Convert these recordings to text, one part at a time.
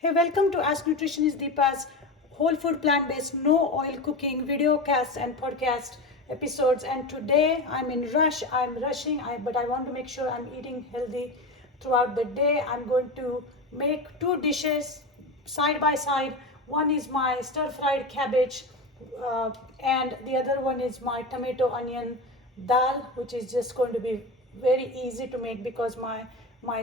Hey, welcome to Ask Nutritionist Deepa's whole food plant-based no oil cooking video cast and podcast episodes. And today I'm in rush. I'm rushing, but I want to make sure I'm eating healthy throughout the day. I'm going to make two dishes side by side. One is my stir-fried cabbage, and the other one is my tomato onion dal, which is just going to be very easy to make because my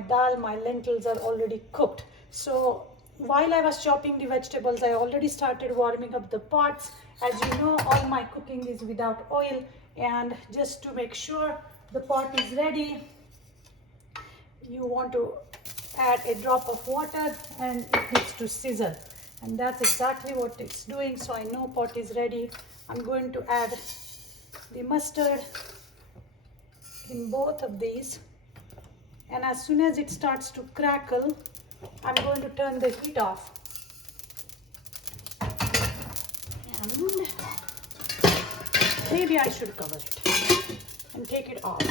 dal, my lentils are already cooked. So while I was chopping the vegetables, I already started warming up the pots. As you know, all my cooking is without oil, and just to make sure the pot is ready, you want to add a drop of water and it needs to sizzle, and that's exactly what it's doing. So I know pot is ready. I'm going to add the mustard in both of these, and as soon as it starts to crackle, I'm going to turn the heat off and maybe I should cover it and take it off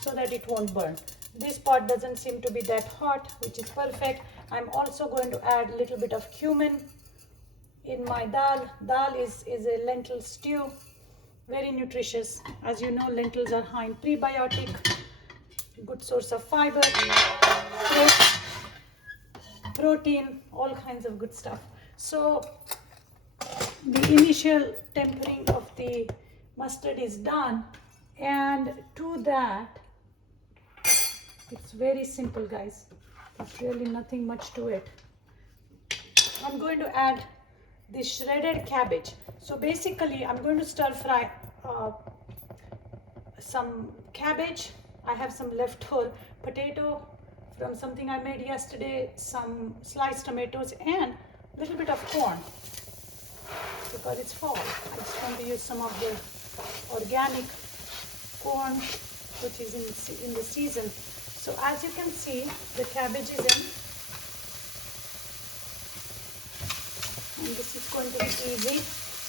so that it won't burn. This pot doesn't seem to be that hot, which is perfect. I'm also going to add a little bit of cumin in my dal. Dal is a lentil stew, very nutritious. As you know, lentils are high in prebiotic, good source of fiber, protein, all kinds of good stuff. So the initial tempering of the mustard is done, and to that, it's very simple, guys. There's really nothing much to it. I'm going to add the shredded cabbage. So basically, I'm going to stir fry some cabbage. I have some leftover potato from something I made yesterday, some sliced tomatoes, and a little bit of corn because it's fall. I just want to use some of the organic corn, which is in the season. So as you can see, the cabbage is in, and this is going to be easy.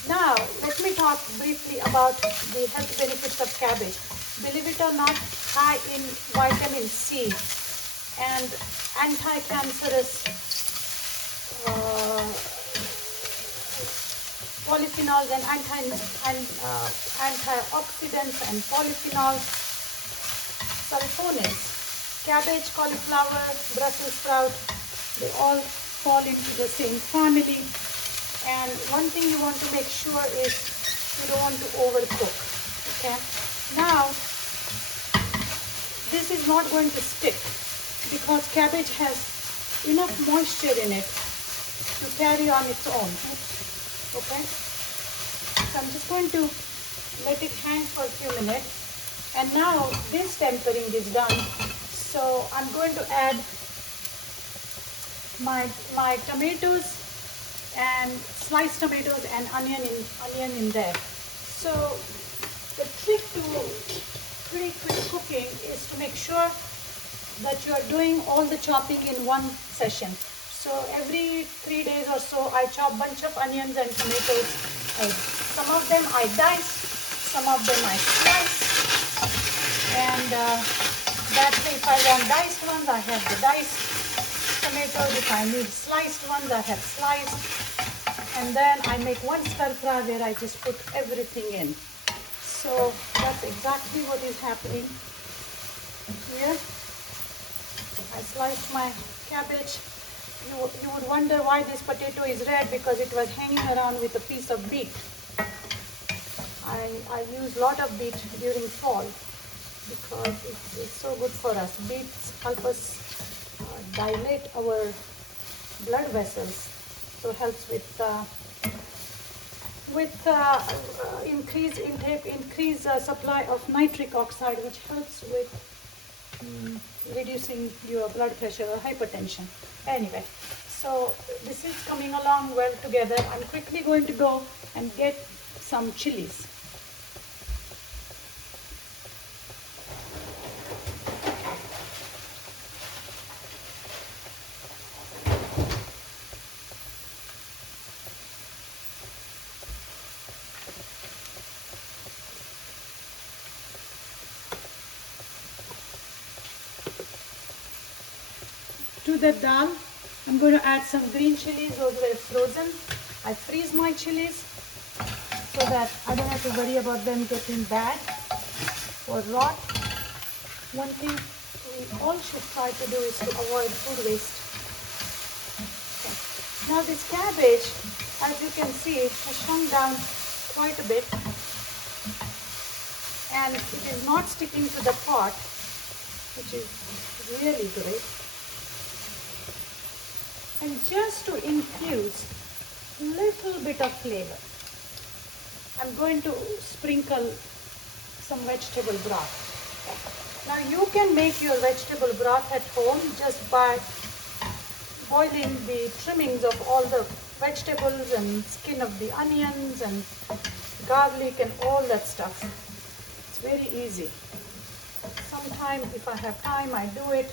Now, let me talk briefly about the health benefits of cabbage. Believe it or not, high in vitamin C and anti-cancerous polyphenols and antioxidants and polyphenols, sulfonates. Cabbage, cauliflower, Brussels sprout, they all fall into the same family. And one thing you want to make sure is you don't want to overcook. Okay. Now, this is not going to stick because cabbage has enough moisture in it to carry on its own. Okay. So I'm just going to let it hang for a few minutes. And now this tempering is done. So I'm going to add my tomatoes and sliced tomatoes and onion in there. So the trick to pretty quick cooking is to make sure that you are doing all the chopping in one session. So every 3 days or so, I chop bunch of onions and tomatoes. Some of them I dice, some of them I slice, and that's if I want diced ones, I have the diced tomatoes. If I need sliced ones, I have sliced. And then I make one stir fry where I just put everything in. So that's exactly what is happening here. I sliced my cabbage. You would wonder why this potato is red, because it was hanging around with a piece of beet. I use a lot of beet during fall because it's so good for us. Beets help us dilate our blood vessels, so helps with increase intake, increase supply of nitric oxide, which helps with reducing your blood pressure or hypertension. Anyway, so this is coming along well together. I'm quickly going to go and get some chilies. To the dal, I'm going to add some green chilies. Those were frozen. I freeze my chilies so that I don't have to worry about them getting bad or rot. One thing we all should try to do is to avoid food waste. Okay. Now this cabbage, as you can see, has shrunk down quite a bit, and it is not sticking to the pot, which is really great. And just to infuse a little bit of flavor, I'm going to sprinkle some vegetable broth. Now you can make your vegetable broth at home just by boiling the trimmings of all the vegetables and skin of the onions and garlic and all that stuff. It's very easy. Sometimes if I have time I do it,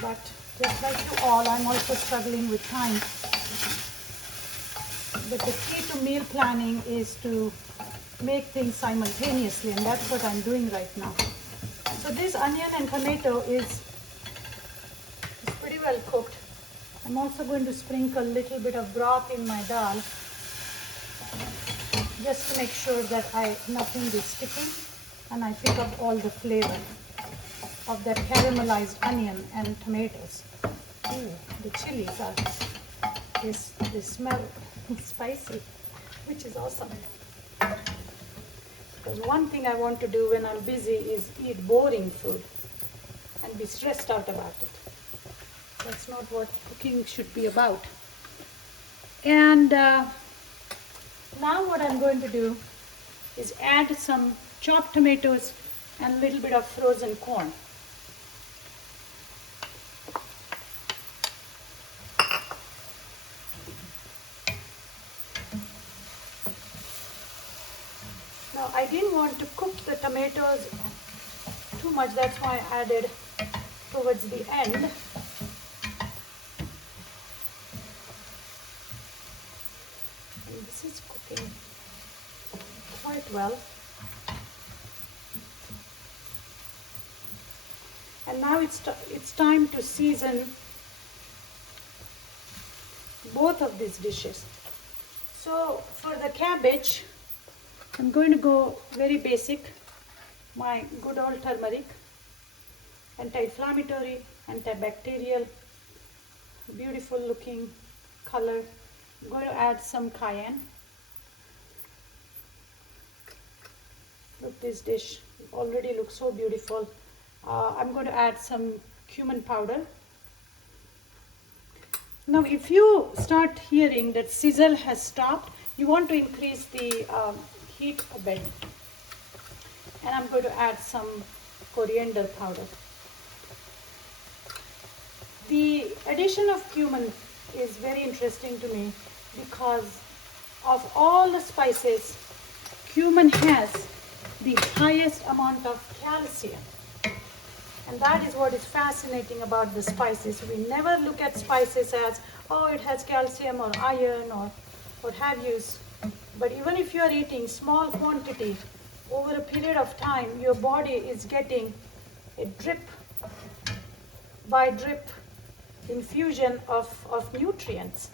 but just like you all, I'm also struggling with time. But the key to meal planning is to make things simultaneously, and that's what I'm doing right now. So this onion and tomato is pretty well cooked. I'm also going to sprinkle a little bit of broth in my dal, just to make sure that nothing is sticking and I pick up all the flavor of that caramelized onion and tomatoes. Ooh, the chilies they smell spicy, which is awesome. Because one thing I want to do when I'm busy is eat boring food and be stressed out about it. That's not what cooking should be about. And now what I'm going to do is add some chopped tomatoes and a little bit of frozen corn. Now I didn't want to cook the tomatoes too much, that's why I added towards the end. And this is cooking quite well. And now it's time to season both of these dishes. So for the cabbage, I'm going to go very basic. My good old turmeric, anti-inflammatory, antibacterial, beautiful looking color. I'm going to add some cayenne. Look, this dish already looks so beautiful. I'm going to add some cumin powder. Now if you start hearing that sizzle has stopped, you want to increase the heat a bit. And I'm going to add some coriander powder. The addition of cumin is very interesting to me because of all the spices, cumin has the highest amount of calcium. And that is what is fascinating about the spices. We never look at spices as, oh, it has calcium or iron or what have you. But even if you are eating small quantity, over a period of time, your body is getting a drip by drip infusion of nutrients.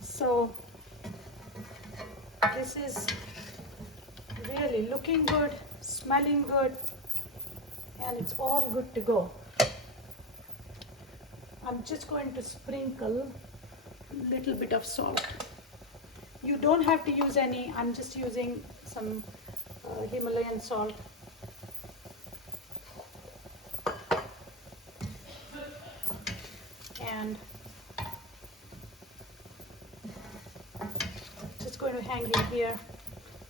So this is really looking good, smelling good, and it's all good to go. I'm just going to sprinkle a little bit of salt. You don't have to use any, I'm just using some Himalayan salt. And just going to hang it here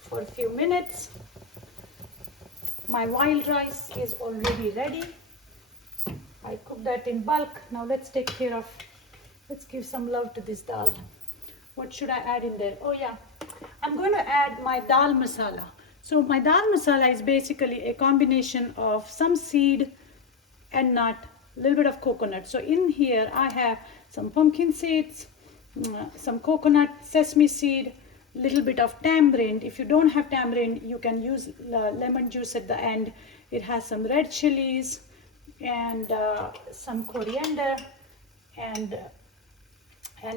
for a few minutes. My wild rice is already ready. I cooked that in bulk. Now let's give some love to this dal. What should I add in there? Oh yeah, I'm going to add my dal masala. So my dal masala is basically a combination of some seed and nut, a little bit of coconut. So in here I have some pumpkin seeds, some coconut, sesame seed, little bit of tamarind. If you don't have tamarind, you can use lemon juice at the end. It has some red chilies, and some coriander and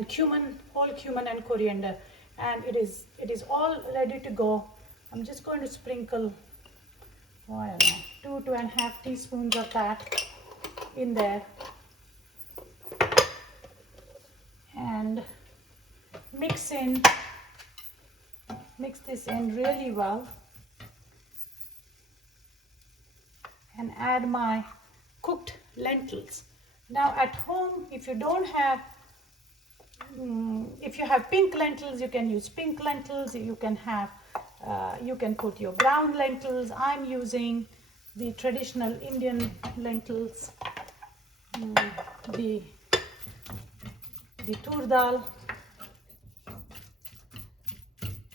cumin, whole cumin and coriander, and it is all ready to go. I'm just going to sprinkle, oh, I don't know, 2.5 teaspoons of that in there, and mix this in really well, and add my cooked lentils. Now at home, if you don't have if you have pink lentils, you can use pink lentils. You can have you can put your brown lentils. I'm using the traditional Indian lentils, the tur dal,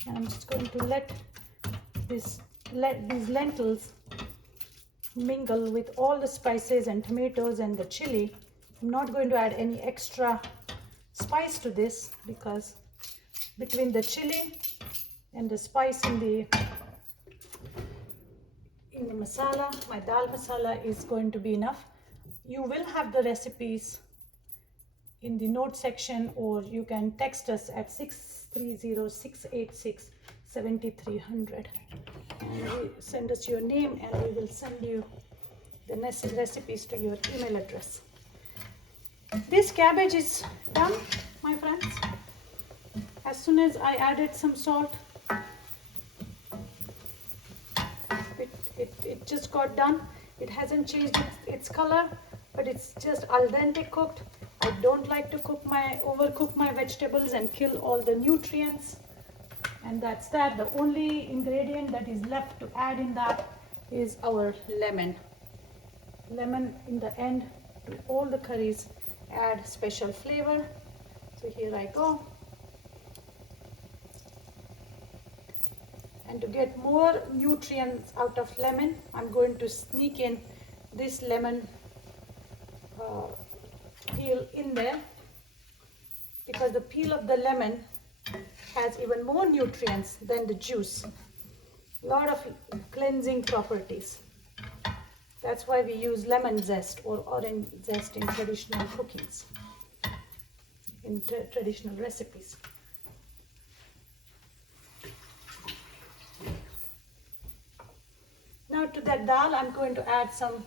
and I'm just going to let these lentils mingle with all the spices and tomatoes and the chili. I'm not going to add any extra spice to this, because between the chili and the spice in the masala, my dal masala is going to be enough. You will have the recipes in the note section, or you can text us at 630-686-7300 and send us your name, and we will send you the recipes to your email address. This cabbage is done, my friends. As soon as I added some salt, it just got done. It hasn't changed its color, but it's just al dente cooked. I don't like to overcook my vegetables and kill all the nutrients. And that's that. The only ingredient that is left to add in that is our lemon. Lemon in the end to all the curries add special flavor. So here I go. And to get more nutrients out of lemon, I'm going to sneak in this lemon peel in there, because the peel of the lemon has even more nutrients than the juice. A lot of cleansing properties. That's why we use lemon zest or orange zest in traditional cookings, in traditional recipes. Now to that dal, I'm going to add some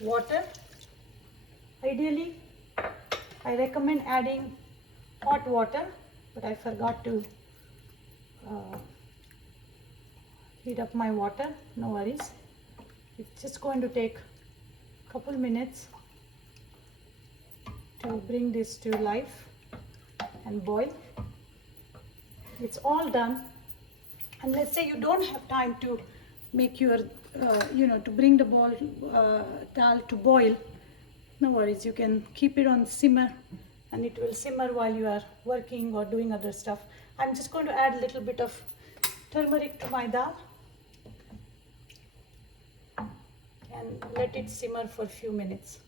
water. Ideally, I recommend adding hot water, but I forgot to heat up my water. No worries. It's just going to take a couple minutes to bring this to life and boil. It's all done. And let's say you don't have time to make your, to bring the dal to boil. No worries, you can keep it on simmer and it will simmer while you are working or doing other stuff. I'm just going to add a little bit of turmeric to my dal and let it simmer for a few minutes.